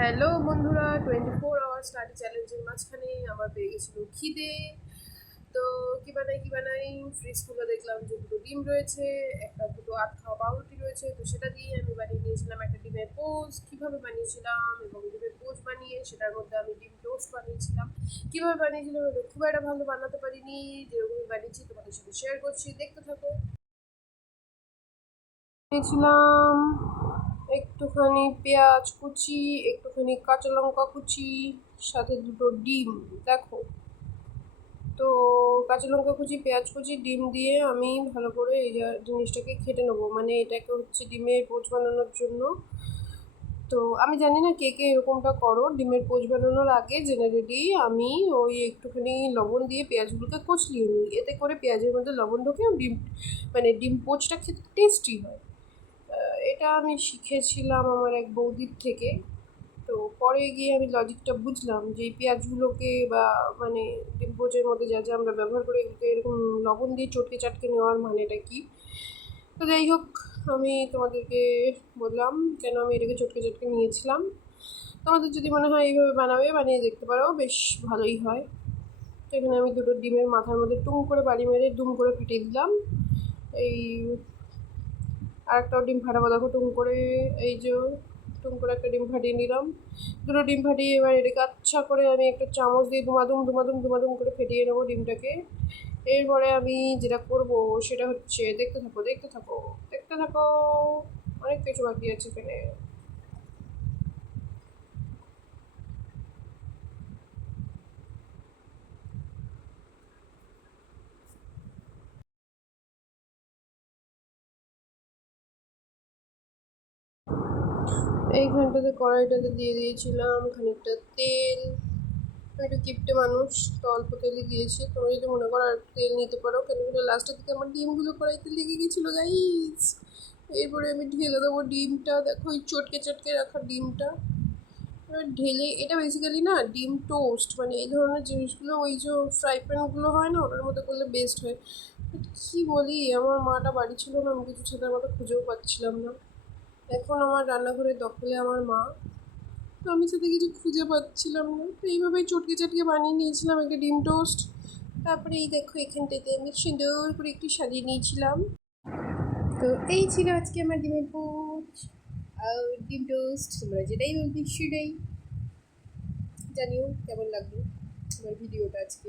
Hello বন্ধুরা, 24 hour study চ্যালেঞ্জের মাঝখানে আমার পেয়ে গেছিলো খিদে। তো কি বানাই ফ্রিজ খুলে দেখলাম যে দুটো ডিম রয়েছে, দুটো আধ খাওয়া পাউরুটি রয়েছে। তো সেটা দিয়ে আমি বানিয়ে নিয়েছিলাম একটা ডিমের পোস্ট। কীভাবে বানিয়েছিলাম এবং ডিমের পোস্ট বানিয়ে সেটার মধ্যে আমি ডিম টোস্ট বানিয়েছিলাম। কীভাবে বানিয়েছিলাম এটা খুব একটা ভালো বানাতে পারিনি, যেরকমই বানিয়েছি তোমাদের সাথে শেয়ার করছি, দেখতে থাকো। দিয়েছিলাম একটুখানি পেঁয়াজ কুচি, একটুখানি কাঁচা লঙ্কা কুচি, সাথে দুটো ডিম। দেখো, তো কাঁচা লঙ্কা কুচি, পেঁয়াজ কুচি, ডিম দিয়ে আমি ভালো করে এই জিনিসটাকে খেটে নেবো, মানে এটাকে হচ্ছে ডিমের পোচ বানানোর জন্য। তো আমি জানি না কে কে এরকমটা করো, ডিমের পোচ বানানোর আগে জেনারেলি আমি ওই একটুখানি লবণ দিয়ে পেঁয়াজগুলোকে কচলিয়ে নিই, এতে করে পেঁয়াজের মধ্যে লবণ ঢোকে ডিম, মানে ডিম পোচটা খেতে টেস্টি হয়। এটা আমি শিখেছিলাম আমার এক বৌদির থেকে। তো পরে গিয়ে আমি লজিকটা বুঝলাম যে এই পেঁয়াজগুলোকে বা মানে ডিম পোচের মধ্যে যা যা আমরা ব্যবহার করি এগুলোকে এরকম লবণ দিয়ে চটকে চাটকে নেওয়ার মানেটা কি। তো যাই হোক, আমি তোমাদেরকে বললাম কেন আমি এটাকে চটকে চটকে নিয়েছিলাম। তোমাদের যদি মনে হয় এইভাবে বানিয়ে দেখতে পারো, বেশ ভালোই হয়। তো এখানে আমি দুটো ডিমের মাথার মধ্যে টুম করে বাড়ি মেরে দুম করে ফাটিয়ে দিলাম। এই আর একটাও ডিম ফাটাবো, দেখো টুম করে, এই যে টুম করে একটা ডিম ফাটিয়ে নিলাম। দুটো ডিম ফাটিয়ে এবার এটাকে আচ্ছা করে আমি একটা চামচ দিয়ে দুমাদুম করে ফেটিয়ে নেবো ডিমটাকে। এরপরে আমি যেটা করব সেটা হচ্ছে, দেখতে থাকো, অনেক কিছু বাকি আছে এখানে। এইখানটাতে কড়াইটাতে দিয়ে দিয়েছিলাম খানিকটা তেল। আমি একটু কিপটে মানুষ, তো অল্প তেলই দিয়েছি। তোমরা যদি মনে করো আর তেল নিতে পারো, কেন কি লাস্টের দিকে আমার ডিমগুলো কড়াইতে লেগে গেছিলো গাইস। এরপরে আমি ঢেলে দেবো ডিমটা, দেখো ওই চটকে চটকে রাখা ডিমটা এবার ঢেলে। এটা বেসিক্যালি না ডিম টোস্ট, মানে এই ধরনের জিনিসগুলো ওই যে ফ্রাই প্যানগুলো হয় না, ওটার মধ্যে করলে বেস্ট হয়। বাট কী বলি, আমার মাটা বাড়ি ছিল না, আমি কিছু ছেলের মতো খুঁজেও পাচ্ছিলাম না। এখন আমার রান্নাঘরের দখলে আমার মা, তো আমি সাথে কিছু খুঁজে পাচ্ছিলাম না। তো এইভাবেই চটকে চটকে বানিয়ে নিয়েছিলাম একটা ডিম টোস্ট। তারপরে এই দেখো এখানটাতে আমি সুন্দর করে একটু সাজিয়ে নিয়েছিলাম। তো এই ছিল আজকে আমার ডিমের পোচ আর ডিম টোস্ট, তোমরা যেটাই বলবি সেটাই। জানিও কেমন লাগলো আমার ভিডিওটা আজকে।